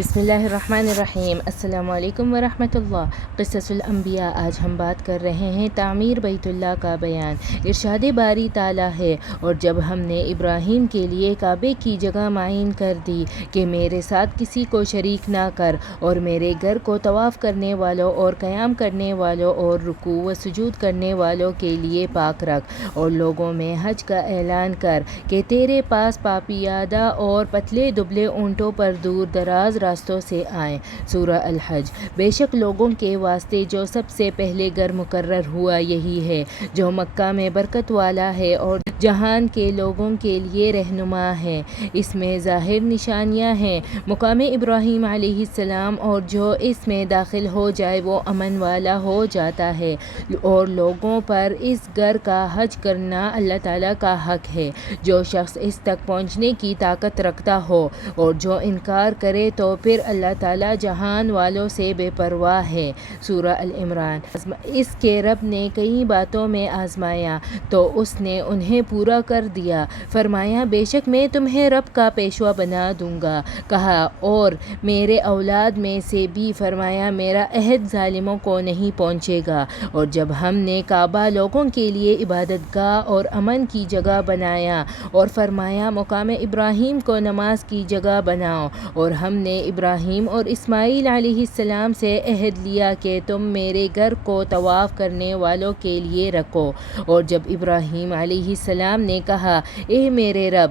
بسم اللہ الرحمن الرحیم۔ السلام علیکم ورحمۃ اللہ۔ قصص الانبیاء۔ آج ہم بات کر رہے ہیں تعمیر بیت اللہ کا بیان۔ ارشاد باری تعالیٰ ہے، اور جب ہم نے ابراہیم کے لیے کعبے کی جگہ معین کر دی کہ میرے ساتھ کسی کو شریک نہ کر، اور میرے گھر کو طواف کرنے والوں اور قیام کرنے والوں اور رکوع و سجود کرنے والوں کے لیے پاک رکھ، اور لوگوں میں حج کا اعلان کر کہ تیرے پاس پاپیادہ اور پتلے دبلے اونٹوں پر دور دراز راستوں سے آئیں۔ سورہ الحج۔ بے شک لوگوں کے واسطے جو سب سے پہلے گھر مقرر ہوا یہی ہے، جو مکہ میں برکت والا ہے اور جہان کے لوگوں کے لیے رہنما ہے۔ اس میں ظاہر نشانیاں ہیں مقام ابراہیم علیہ السلام، اور جو اس میں داخل ہو جائے وہ امن والا ہو جاتا ہے، اور لوگوں پر اس گھر کا حج کرنا اللہ تعالیٰ کا حق ہے، جو شخص اس تک پہنچنے کی طاقت رکھتا ہو، اور جو انکار کرے تو پھر اللہ تعالیٰ جہان والوں سے بے پرواہ ہے۔ سورہ العمران۔ اس کے رب نے کئی باتوں میں آزمایا تو اس نے انہیں پورا کر دیا۔ فرمایا بے شک میں تمہیں رب کا پیشوا بنا دوں گا۔ کہا اور میرے اولاد میں سے بھی؟ فرمایا میرا عہد ظالموں کو نہیں پہنچے گا۔ اور جب ہم نے کعبہ لوگوں کے لیے عبادت گاہ اور امن کی جگہ بنایا، اور فرمایا مقام ابراہیم کو نماز کی جگہ بناؤ، اور ہم نے ابراہیم اور اسماعیل علیہ السلام سے عہد لیا کہ تم میرے گھر کو طواف کرنے والوں کے لیے رکھو، اور جب ابراہیم علیہ السلام نے کہا اے میرے رب،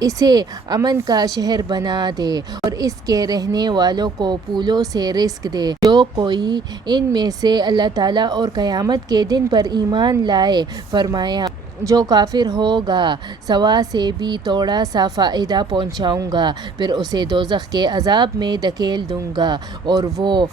اسے امن کا شہر بنا دے اور اس کے رہنے والوں کو پھولوں سے رزق دے، جو کوئی ان میں سے اللہ تعالیٰ اور قیامت کے دن پر ایمان لائے، فرمایا جو کافر ہوگا سوا سے بھی تھوڑا سا فائدہ پہنچاؤں گا، پھر اسے دوزخ کے عذاب میں دھکیل دوں گا، اور وہ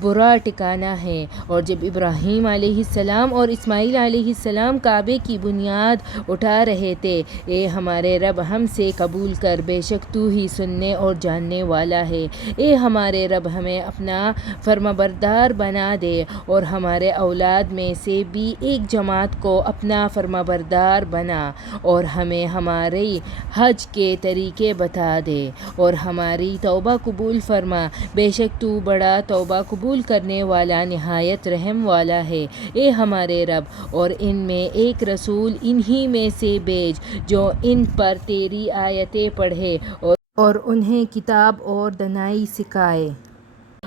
برا ٹھکانہ ہے۔ اور جب ابراہیم علیہ السلام اور اسماعیل علیہ السلام کعبے کی بنیاد اٹھا رہے تھے، اے ہمارے رب ہم سے قبول کر، بے شک تو ہی سننے اور جاننے والا ہے۔ اے ہمارے رب ہمیں اپنا فرمانبردار بنا دے، اور ہمارے اولاد میں سے بھی ایک جماعت کو اپنا فرمانبردار بنا، اور ہمیں ہمارے حج کے طریقے بتا دے، اور ہماری توبہ قبول فرما، بے شک تو بڑا توبہ قبول کرنے والا نہایت رحم والا ہے۔ اے ہمارے رب، اور ان میں ایک رسول انہی میں سے بھیج جو ان پر تیری آیتیں پڑھے اور انہیں کتاب اور دانائی سکھائے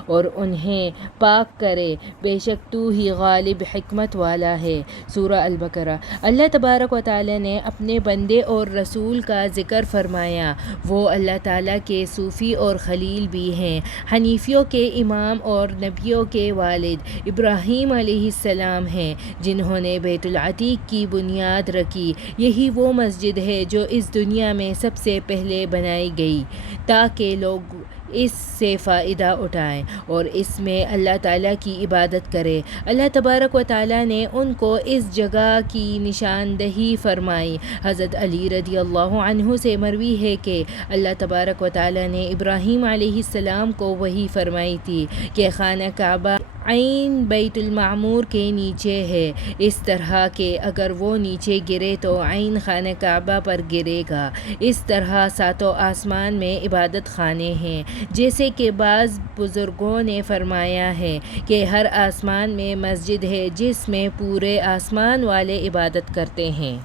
اور انہیں پاک کرے، بے شک تو ہی غالب حکمت والا ہے۔ سورہ البقرہ۔ اللہ تبارک و تعالیٰ نے اپنے بندے اور رسول کا ذکر فرمایا۔ وہ اللہ تعالیٰ کے صوفی اور خلیل بھی ہیں۔ حنیفیوں کے امام اور نبیوں کے والد ابراہیم علیہ السلام ہیں، جنہوں نے بیت العتیق کی بنیاد رکھی۔ یہی وہ مسجد ہے جو اس دنیا میں سب سے پہلے بنائی گئی تاکہ لوگ اس سے فائدہ اٹھائیں اور اس میں اللہ تعالیٰ کی عبادت کریں۔ اللہ تبارک و تعالیٰ نے ان کو اس جگہ کی نشاندہی فرمائی۔ حضرت علی رضی اللہ عنہ سے مروی ہے کہ اللہ تبارک و تعالیٰ نے ابراہیم علیہ السلام کو وحی فرمائی تھی کہ خانہ کعبہ عین بیت المعمور کے نیچے ہے، اس طرح کہ اگر وہ نیچے گرے تو عین خانہ کعبہ پر گرے گا۔ اس طرح ساتوں آسمان میں عبادت خانے ہیں، جیسے کہ بعض بزرگوں نے فرمایا ہے کہ ہر آسمان میں مسجد ہے جس میں پورے آسمان والے عبادت کرتے ہیں۔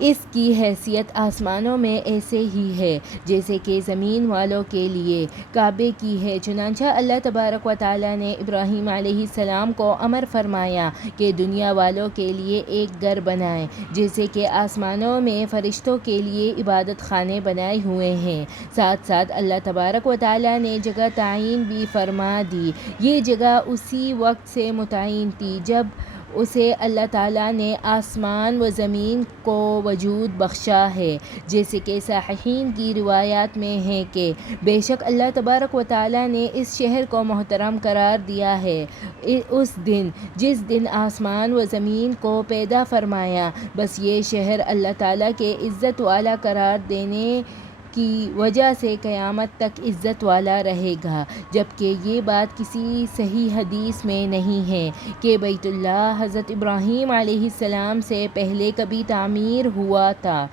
اس کی حیثیت آسمانوں میں ایسے ہی ہے جیسے کہ زمین والوں کے لیے کعبے کی ہے۔ چنانچہ اللہ تبارک و تعالیٰ نے ابراہیم علیہ السلام کو امر فرمایا کہ دنیا والوں کے لیے ایک گھر بنائیں، جیسے کہ آسمانوں میں فرشتوں کے لیے عبادت خانے بنائے ہوئے ہیں۔ ساتھ ساتھ اللہ تبارک و تعالیٰ نے جگہ تعین بھی فرما دی۔ یہ جگہ اسی وقت سے متعین تھی جب اسے اللہ تعالیٰ نے آسمان و زمین کو وجود بخشا ہے، جیسے کہ صحیحین کی روایات میں ہے کہ بے شک اللہ تبارک و تعالیٰ نے اس شہر کو محترم قرار دیا ہے اس دن جس دن آسمان و زمین کو پیدا فرمایا۔ بس یہ شہر اللہ تعالیٰ کے عزت والا قرار دینے کی وجہ سے قیامت تک عزت والا رہے گا، جبکہ یہ بات کسی صحیح حدیث میں نہیں ہے کہ بیت اللہ حضرت ابراہیم علیہ السلام سے پہلے کبھی تعمیر ہوا تھا۔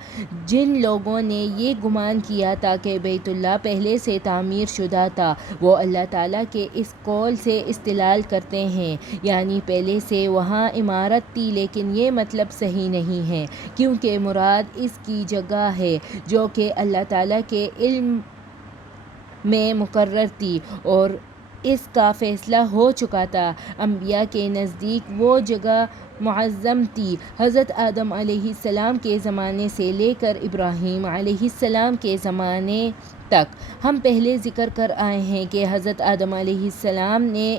جن لوگوں نے یہ گمان کیا تھا کہ بیت اللہ پہلے سے تعمیر شدہ تھا، وہ اللہ تعالیٰ کے اس قول سے استدلال کرتے ہیں، یعنی پہلے سے وہاں عمارت تھی، لیکن یہ مطلب صحیح نہیں ہے، کیونکہ مراد اس کی جگہ ہے جو کہ اللہ تعالیٰ کے علم میں مقرر تھی اور اس کا فیصلہ ہو چکا تھا۔ انبیاء کے نزدیک وہ جگہ معظم تھی۔ حضرت آدم علیہ السلام کے زمانے سے لے کر ابراہیم علیہ السلام کے زمانے تک ہم پہلے ذکر کر آئے ہیں کہ حضرت آدم علیہ السلام نے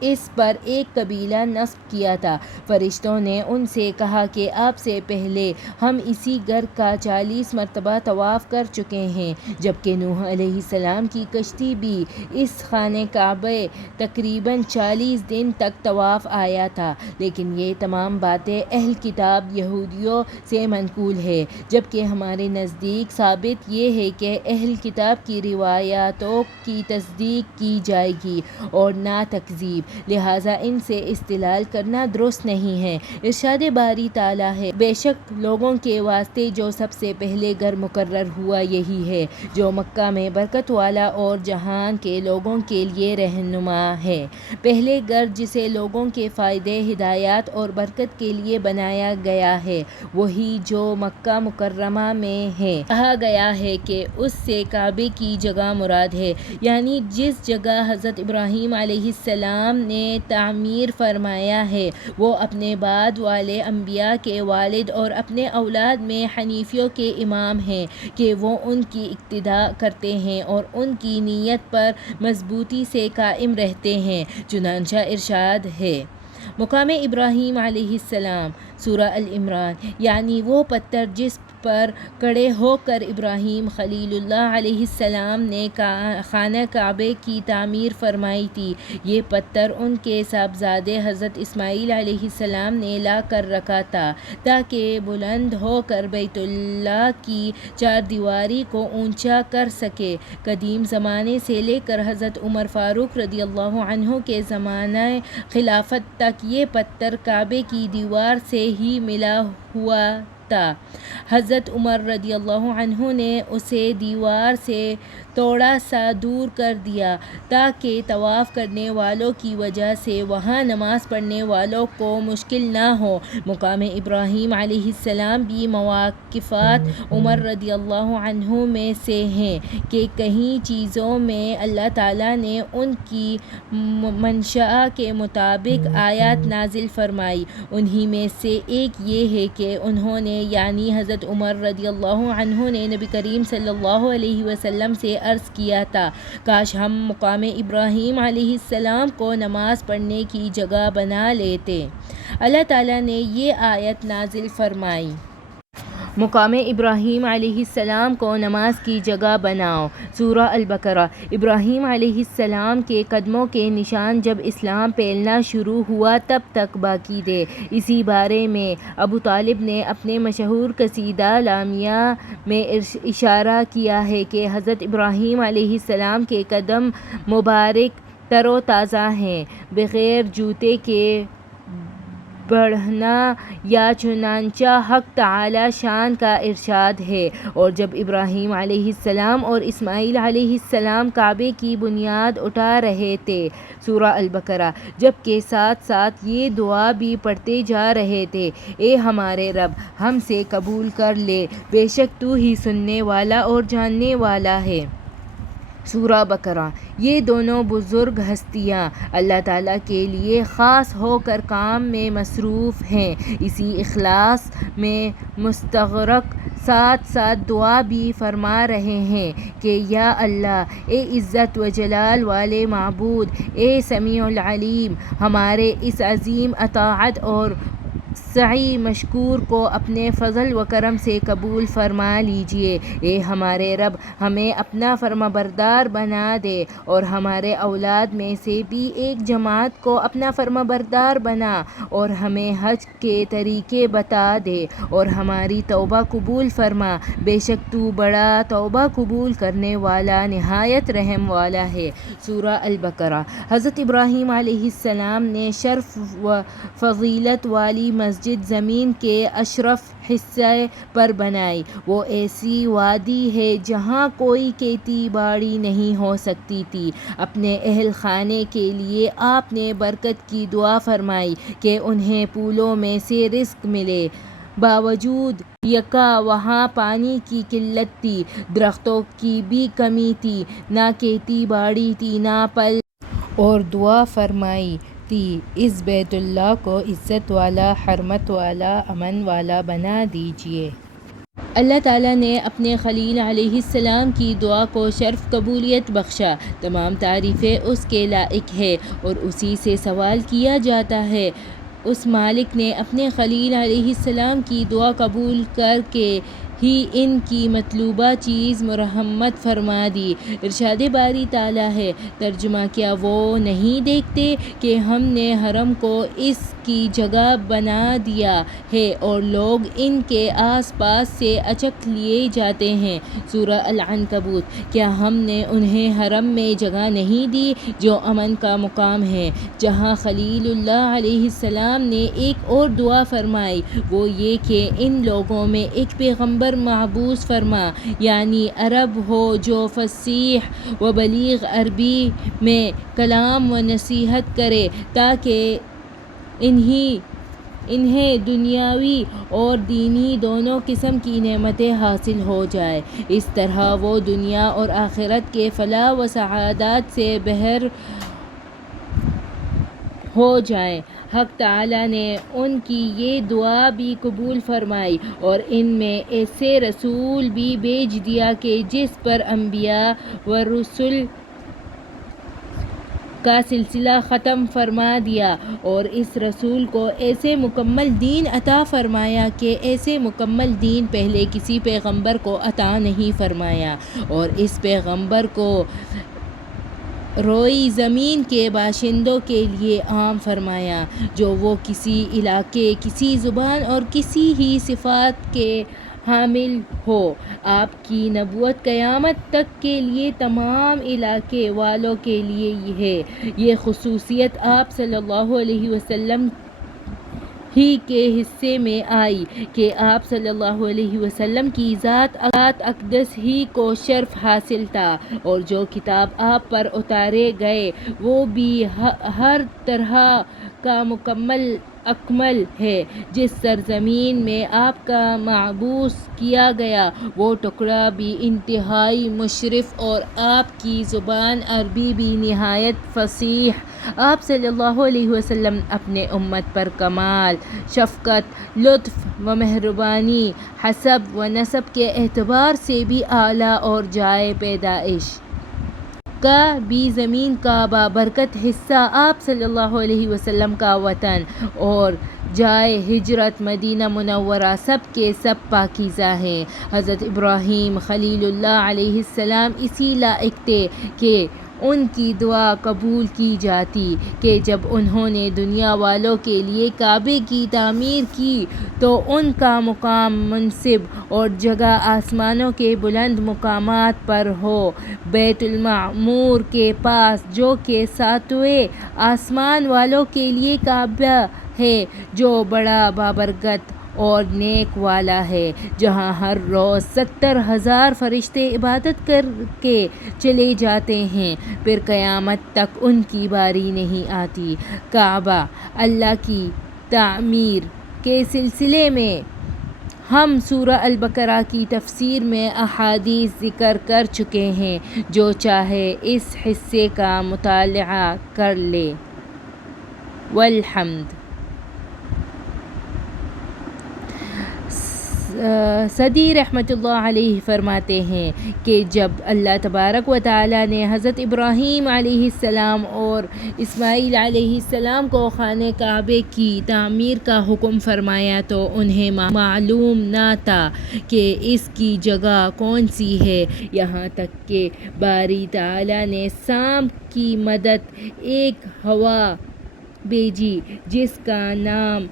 اس پر ایک قبیلہ نصب کیا تھا۔ فرشتوں نے ان سے کہا کہ آپ سے پہلے ہم اسی گھر کا 40 مرتبہ طواف کر چکے ہیں، جبکہ نوح علیہ السلام کی کشتی بھی اس خانہ کعبہ تقریباً 40 دن تک طواف آیا تھا، لیکن یہ تمام باتیں اہل کتاب یہودیوں سے منقول ہے، جبکہ ہمارے نزدیک ثابت یہ ہے کہ اہل کتاب کی روایاتوں کی تصدیق کی جائے گی اور نہ تکذیب، لہٰذا ان سے استدلال کرنا درست نہیں ہے۔ ارشاد باری تعالیٰ ہے، بے شک لوگوں کے واسطے جو سب سے پہلے گھر مقرر ہوا یہی ہے جو مکہ میں برکت والا اور جہان کے لوگوں کے لیے رہنما ہے۔ پہلے گھر جسے لوگوں کے فائدے، ہدایات اور برکت کے لیے بنایا گیا ہے، وہی جو مکہ مکرمہ میں ہے۔ کہا گیا ہے کہ اس سے کعبے کی جگہ مراد ہے، یعنی جس جگہ حضرت ابراہیم علیہ السلام نے تعمیر فرمایا ہے، وہ اپنے بعد والے انبیاء کے والد اور اپنے اولاد میں حنیفیوں کے امام ہیں کہ وہ ان کی اقتداء کرتے ہیں اور ان کی نیت پر مضبوطی سے قائم رہتے ہیں۔ چنانچہ ارشاد ہے، مقام ابراہیم علیہ السلام، سورہ ال-عمران، یعنی وہ پتھر جس پر کھڑے ہو کر ابراہیم خلیل اللہ علیہ السلام نے خانہ کعبہ کی تعمیر فرمائی تھی، یہ پتھر ان کے صاحبزادے حضرت اسماعیل علیہ السلام نے لا کر رکھا تھا تاکہ بلند ہو کر بیت اللہ کی چار دیواری کو اونچا کر سکے۔ قدیم زمانے سے لے کر حضرت عمر فاروق رضی اللہ عنہ کے زمانہ خلافت تک یہ پتھر کعبے کی دیوار سے ہی ملا ہوا تھا۔ حضرت عمر رضی اللہ عنہ نے اسے دیوار سے تھوڑا سا دور کر دیا تاکہ طواف کرنے والوں کی وجہ سے وہاں نماز پڑھنے والوں کو مشکل نہ ہو۔ مقام ابراہیم علیہ السلام بھی مواقفات عمر رضی اللہ عنہ میں سے ہیں کہ کئی چیزوں میں اللہ تعالیٰ نے ان کی منشاء کے مطابق آیات نازل فرمائی۔ انہی میں سے ایک یہ ہے کہ انہوں نے، یعنی حضرت عمر رضی اللہ عنہ نے نبی کریم صلی اللہ علیہ وسلم سے عرض کیا تھا، کاش ہم مقام ابراہیم علیہ السلام کو نماز پڑھنے کی جگہ بنا لیتے۔ اللہ تعالیٰ نے یہ آیت نازل فرمائی، مقام ابراہیم علیہ السلام کو نماز کی جگہ بناؤ، سورہ البقرہ۔ ابراہیم علیہ السلام کے قدموں کے نشان جب اسلام پھیلنا شروع ہوا تب تک باقی تھے۔ اسی بارے میں ابو طالب نے اپنے مشہور قصیدہ لامیہ میں اشارہ کیا ہے کہ حضرت ابراہیم علیہ السلام کے قدم مبارک تر و تازہ ہیں، بغیر جوتے کے بڑھنا یا، چنانچہ حق تعالی شان کا ارشاد ہے، اور جب ابراہیم علیہ السلام اور اسماعیل علیہ السلام کعبے کی بنیاد اٹھا رہے تھے، سورہ البقرہ، جبکہ ساتھ ساتھ یہ دعا بھی پڑھتے جا رہے تھے، اے ہمارے رب، ہم سے قبول کر لے، بے شک تو ہی سننے والا اور جاننے والا ہے، سورہ بقرہ۔ یہ دونوں بزرگ ہستیاں اللہ تعالیٰ کے لیے خاص ہو کر کام میں مصروف ہیں، اسی اخلاص میں مستغرق ساتھ ساتھ دعا بھی فرما رہے ہیں کہ یا اللہ، اے عزت و جلال والے معبود، اے سمیع العلیم، ہمارے اس عظیم اطاعت اور سعی مشکور کو اپنے فضل و کرم سے قبول فرما لیجئے۔ اے ہمارے رب، ہمیں اپنا فرمانبردار بنا دے اور ہمارے اولاد میں سے بھی ایک جماعت کو اپنا فرمانبردار بنا اور ہمیں حج کے طریقے بتا دے اور ہماری توبہ قبول فرما۔ بے شک تو بڑا توبہ قبول کرنے والا نہایت رحم والا ہے۔ سورہ البقرہ۔ حضرت ابراہیم علیہ السلام نے شرف و فضیلت والی مسجد زمین کے اشرف حصے پر بنائی۔ وہ ایسی وادی ہے جہاں کوئی کھیتی باڑی نہیں ہو سکتی تھی۔ اپنے اہل خانے کے لیے آپ نے برکت کی دعا فرمائی کہ انہیں پھولوں میں سے رزق ملے۔ باوجود یکا وہاں پانی کی قلت تھی، درختوں کی بھی کمی تھی، نہ کھیتی باڑی تھی نہ پھل اور دعا فرمائی تھی، اس بیت اللہ کو عزت والا، حرمت والا، امن والا بنا دیجئے۔ اللہ تعالیٰ نے اپنے خلیل علیہ السلام کی دعا کو شرف قبولیت بخشا۔ تمام تعریفیں اس کے لائق ہے اور اسی سے سوال کیا جاتا ہے۔ اس مالک نے اپنے خلیل علیہ السلام کی دعا قبول کر کے ہی ان کی مطلوبہ چیز مرحمت فرما دی۔ ارشاد باری تعالیٰ ہے، ترجمہ کیا وہ نہیں دیکھتے کہ ہم نے حرم کو اس کی جگہ بنا دیا ہے اور لوگ ان کے آس پاس سے اچک لیے جاتے ہیں۔ سورہ العنکبوت۔ کیا ہم نے انہیں حرم میں جگہ نہیں دی جو امن کا مقام ہے، جہاں خلیل اللہ علیہ السلام نے ایک اور دعا فرمائی، وہ یہ کہ ان لوگوں میں ایک پیغمبر مبعوث فرما، یعنی عرب ہو جو فصیح و بلیغ عربی میں کلام و نصیحت کرے تاکہ انہیں دنیاوی اور دینی دونوں قسم کی نعمتیں حاصل ہو جائیں۔ اس طرح وہ دنیا اور آخرت کے فلاح و سعادت سے بہر ہو جائیں۔ حق تعالیٰ نے ان کی یہ دعا بھی قبول فرمائی اور ان میں ایسے رسول بھی بھیج دیا کہ جس پر انبیاء و رسل کا سلسلہ ختم فرما دیا اور اس رسول کو ایسے مکمل دین عطا فرمایا کہ ایسے مکمل دین پہلے کسی پیغمبر کو عطا نہیں فرمایا، اور اس پیغمبر کو روئی زمین کے باشندوں کے لیے عام فرمایا، جو وہ کسی علاقے، کسی زبان اور کسی ہی صفات کے حامل ہو۔ آپ کی نبوت قیامت تک کے لیے تمام علاقے والوں کے لیے ہے۔ یہ خصوصیت آپ صلی اللہ علیہ وسلم ہی کے حصے میں آئی کہ آپ صلی اللہ علیہ وسلم کی ذات اقدس ہی کو شرف حاصل تھا، اور جو کتاب آپ پر اتارے گئے وہ بھی ہر طرح کا مکمل اکمل ہے۔ جس سرزمین میں آپ کا مبعوث کیا گیا وہ ٹکڑا بھی انتہائی مشرف اور آپ کی زبان عربی بھی نہایت فصیح۔ آپ صلی اللہ علیہ وسلم اپنے امت پر کمال شفقت، لطف و مہربانی، حسب و نسب کے اعتبار سے بھی اعلیٰ اور جائے پیدائش کا بھی زمین کا بابرکت حصہ، آپ صلی اللہ علیہ وسلم کا وطن اور جائے ہجرت مدینہ منورہ سب کے سب پاکیزہ ہیں۔ حضرت ابراہیم خلیل اللہ علیہ السلام اسی لائق تھے کہ ان کی دعا قبول کی جاتی کہ جب انہوں نے دنیا والوں کے لیے کعبے کی تعمیر کی تو ان کا مقام، منصب اور جگہ آسمانوں کے بلند مقامات پر ہو۔ بیت المعمور کے پاس جو کہ ساتویں آسمان والوں کے لیے کعبہ ہے، جو بڑا بابرکت اور نیک والا ہے، جہاں ہر روز 70,000 فرشتے عبادت کر کے چلے جاتے ہیں، پھر قیامت تک ان کی باری نہیں آتی۔ کعبہ اللہ کی تعمیر کے سلسلے میں ہم سورہ البقرہ کی تفسیر میں احادیث ذکر کر چکے ہیں، جو چاہے اس حصے کا مطالعہ کر لے۔ والحمد۔ صدی رحمۃ اللہ علیہ فرماتے ہیں کہ جب اللہ تبارک و تعالیٰ نے حضرت ابراہیم علیہ السلام اور اسماعیل علیہ السلام کو خانہ کعبے کی تعمیر کا حکم فرمایا تو انہیں معلوم نہ تھا کہ اس کی جگہ کون سی ہے، یہاں تک کہ باری تعالیٰ نے سام کی مدد ایک ہوا بھیجی جس کا نام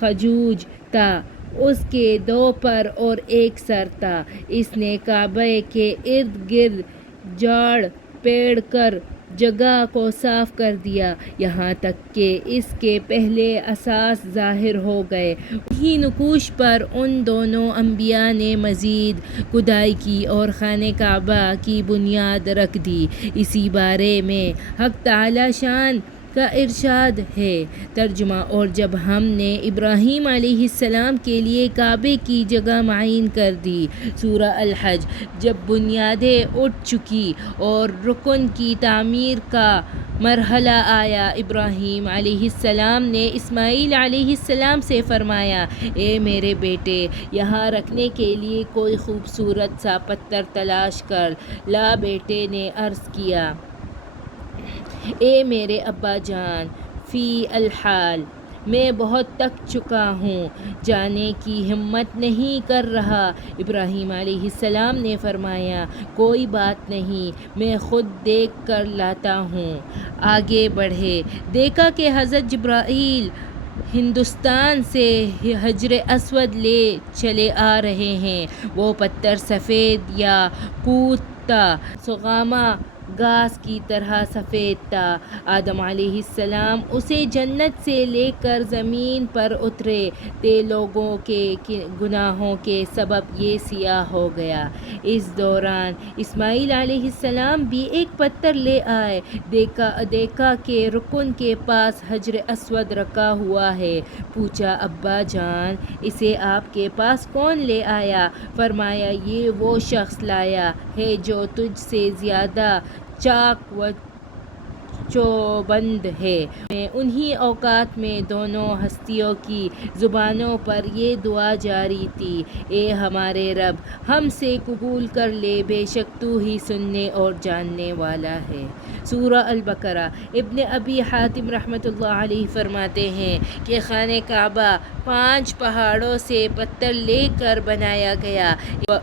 خجوج تھا، اس کے 2 پر اور 1 سر تھا۔ اس نے کعبے کے ارد گرد جھاڑ پھیڑ کر جگہ کو صاف کر دیا، یہاں تک کہ اس کے پہلے اساس ظاہر ہو گئے۔ انہی نقوش پر ان دونوں انبیاء نے مزید کھدائی کی اور خانہ کعبہ کی بنیاد رکھ دی۔ اسی بارے میں حق تعالی شان کا ارشاد ہے، ترجمہ: اور جب ہم نے ابراہیم علیہ السلام کے لیے کعبے کی جگہ معین کر دی۔ سورہ الحج۔ جب بنیادیں اٹھ چکی اور رکن کی تعمیر کا مرحلہ آیا، ابراہیم علیہ السلام نے اسماعیل علیہ السلام سے فرمایا، اے میرے بیٹے، یہاں رکھنے کے لیے کوئی خوبصورت سا پتھر تلاش کر لا۔ بیٹے نے عرض کیا، اے میرے ابا جان، فی الحال میں بہت تھک چکا ہوں، جانے کی ہمت نہیں کر رہا۔ ابراہیم علیہ السلام نے فرمایا، کوئی بات نہیں، میں خود دیکھ کر لاتا ہوں۔ آگے بڑھے، دیکھا کہ حضرت جبرائیل ہندوستان سے حجر اسود لے چلے آ رہے ہیں۔ وہ پتھر سفید یاقوت تھا، سگاما گھاس کی طرح سفید تھا۔ آدم علیہ السلام اسے جنت سے لے کر زمین پر اترے تھے، لوگوں کے گناہوں کے سبب یہ سیاہ ہو گیا۔ اس دوران اسماعیل علیہ السلام بھی ایک پتھر لے آئے، دیکھا کہ رکن کے پاس حجر اسود رکھا ہوا ہے۔ پوچھا، ابا جان، اسے آپ کے پاس کون لے آیا؟ فرمایا، یہ وہ شخص لایا ہے جو تجھ سے زیادہ چاک و چوبند ہے۔ انہی اوقات میں دونوں ہستیوں کی زبانوں پر یہ دعا جاری تھی، اے ہمارے رب، ہم سے قبول کر لے، بے شک تو ہی سننے اور جاننے والا ہے۔ سورہ البقرہ۔ ابن ابی حاتم رحمۃ اللہ علیہ فرماتے ہیں کہ خانہ کعبہ 5 پہاڑوں سے پتھر لے کر بنایا گیا۔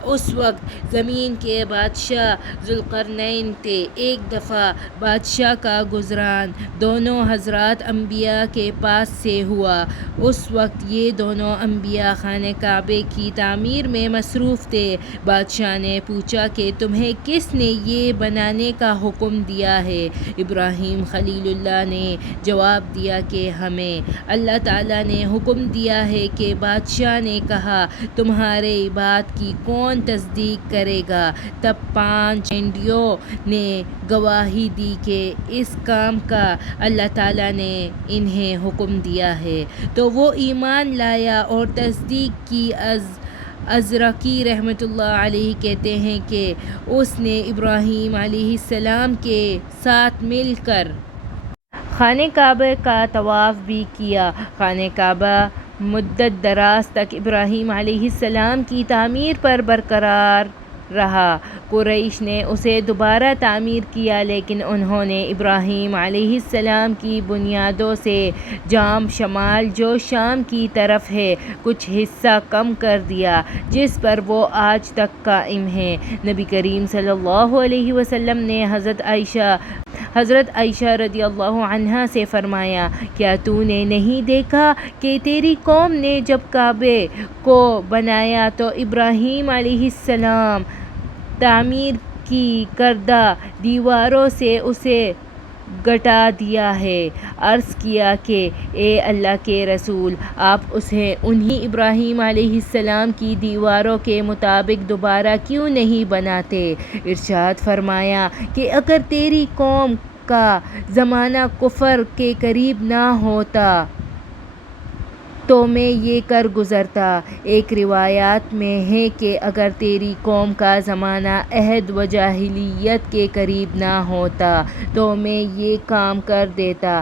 اس وقت زمین کے بادشاہ ذوالقرنین تھے۔ ایک دفعہ بادشاہ کا گزران دونوں حضرات انبیاء کے پاس سے ہوا۔ اس وقت یہ دونوں انبیاء خانہ کعبے کی تعمیر میں مصروف تھے۔ بادشاہ نے پوچھا کہ تمہیں کس نے یہ بنانے کا حکم دیا ہے؟ ابراہیم خلیل اللہ نے جواب دیا کہ ہمیں اللہ تعالیٰ نے حکم دیا ہے کہ بادشاہ نے کہا، تمہاری بات کی کون تصدیق کرے گا؟ تب 5 چینٹیوں نے گواہی دی کہ اس کام کا اللہ تعالیٰ نے انہیں حکم دیا ہے۔ تو وہ ایمان لایا اور تصدیق کی۔ ازرقی رحمۃ اللہ علیہ کہتے ہیں کہ اس نے ابراہیم علیہ السلام کے ساتھ مل کر خانہ کعبہ کا طواف بھی کیا۔ خانہ کعبہ مدت دراز تک ابراہیم علیہ السلام کی تعمیر پر برقرار رہا۔ قریش نے اسے دوبارہ تعمیر کیا، لیکن انہوں نے ابراہیم علیہ السلام کی بنیادوں سے جام شمال، جو شام کی طرف ہے، کچھ حصہ کم کر دیا، جس پر وہ آج تک قائم ہے۔ نبی کریم صلی اللہ علیہ وسلم نے حضرت عائشہ رضی اللہ عنہا سے فرمایا، کیا تو نے نہیں دیکھا کہ تیری قوم نے جب کعبے کو بنایا تو ابراہیم علیہ السلام تعمیر کی کردہ دیواروں سے اسے گٹا دیا ہے؟ عرض کیا کہ اے اللہ کے رسول، آپ اسے انہی ابراہیم علیہ السلام کی دیواروں کے مطابق دوبارہ کیوں نہیں بناتے؟ ارشاد فرمایا کہ اگر تیری قوم کا زمانہ کفر کے قریب نہ ہوتا تو میں یہ کر گزرتا۔ ایک روایات میں ہے کہ اگر تیری قوم کا زمانہ عہد و جاہلیت کے قریب نہ ہوتا تو میں یہ کام کر دیتا۔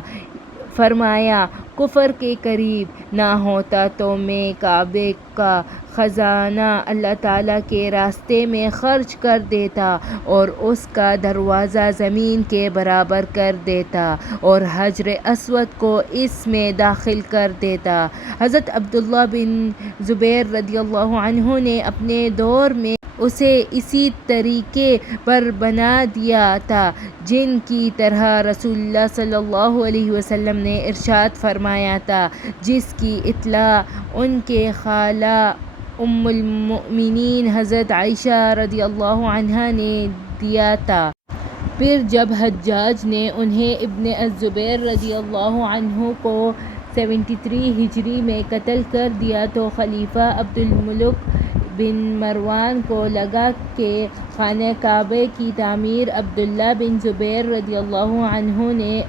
فرمایا، کفر کے قریب نہ ہوتا تو میں کعبے کا خزانہ اللہ تعالیٰ کے راستے میں خرچ کر دیتا اور اس کا دروازہ زمین کے برابر کر دیتا اور حجر اسود کو اس میں داخل کر دیتا۔ حضرت عبداللہ بن زبیر رضی اللہ عنہ نے اپنے دور میں اسے اسی طریقے پر بنا دیا تھا جن کی طرح رسول اللہ صلی اللہ علیہ وسلم نے ارشاد فرمایا تھا، جس کی اطلاع ان کے خالہ ام المؤمنین حضرت عائشہ رضی اللہ عنہا نے دیا تھا۔ پھر جب حجاج نے انہیں ابن الزبیر رضی اللہ عنہ کو 73 ہجری میں قتل کر دیا تو خلیفہ عبد الملک بن مروان کو لگا کہ خانہ کعبہ کی تعمیر عبداللہ بن زبیر رضی اللہ عنہ نے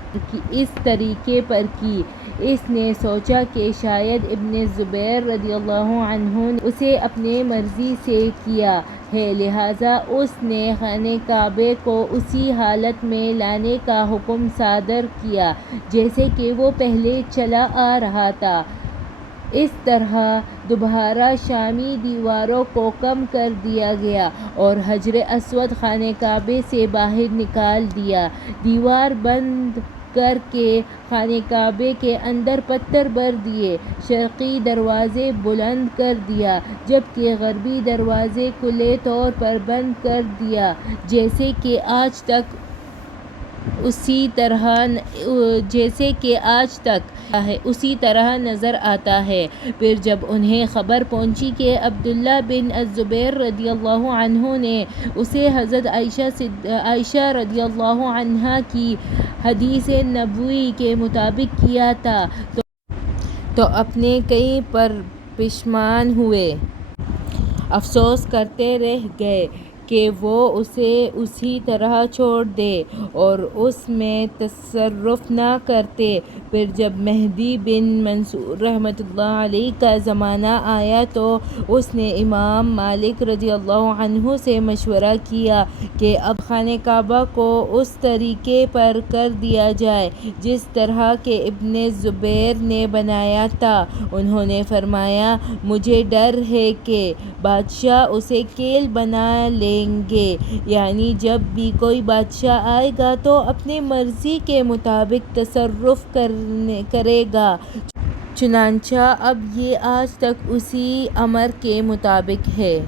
اس طریقے پر کی۔ اس نے سوچا کہ شاید ابن زبیر رضی اللہ عنہ نے اسے اپنی مرضی سے کیا ہے، لہٰذا اس نے خانہ کعبہ کو اسی حالت میں لانے کا حکم صادر کیا جیسے کہ وہ پہلے چلا آ رہا تھا۔ اس طرح دوبارہ شامی دیواروں کو کم کر دیا گیا اور حجر اسود خانہ کعبہ سے باہر نکال دیا۔ دیوار بند کر کے خانہ کعبہ کے اندر پتھر بھر دیے، شرقی دروازے بلند کر دیا جبکہ غربی دروازے کھلے طور پر بند کر دیا جیسے کہ آج تک اسی طرح نظر آتا ہے۔ پھر جب انہیں خبر پہنچی کہ عبداللہ بن الزبیر رضی اللہ عنہ نے اسے حضرت عائشہ رضی اللہ عنہا کی حدیث نبوی کے مطابق کیا تھا تو اپنے کئی پر پشیمان ہوئے، افسوس کرتے رہ گئے کہ وہ اسے اسی طرح چھوڑ دیں اور اس میں تصرف نہ کرتے۔ پھر جب مہدی بن منصور رحمۃ اللہ علیہ کا زمانہ آیا تو اس نے امام مالک رضی اللہ عنہ سے مشورہ کیا کہ اب خانہ کعبہ کو اس طریقے پر کر دیا جائے جس طرح کہ ابن زبیر نے بنایا تھا۔ انہوں نے فرمایا، مجھے ڈر ہے کہ بادشاہ اسے کیل بنا لیں گے، یعنی جب بھی کوئی بادشاہ آئے گا تو اپنی مرضی کے مطابق تصرف کرے گا۔ چنانچہ اب یہ آج تک اسی امر کے مطابق ہے۔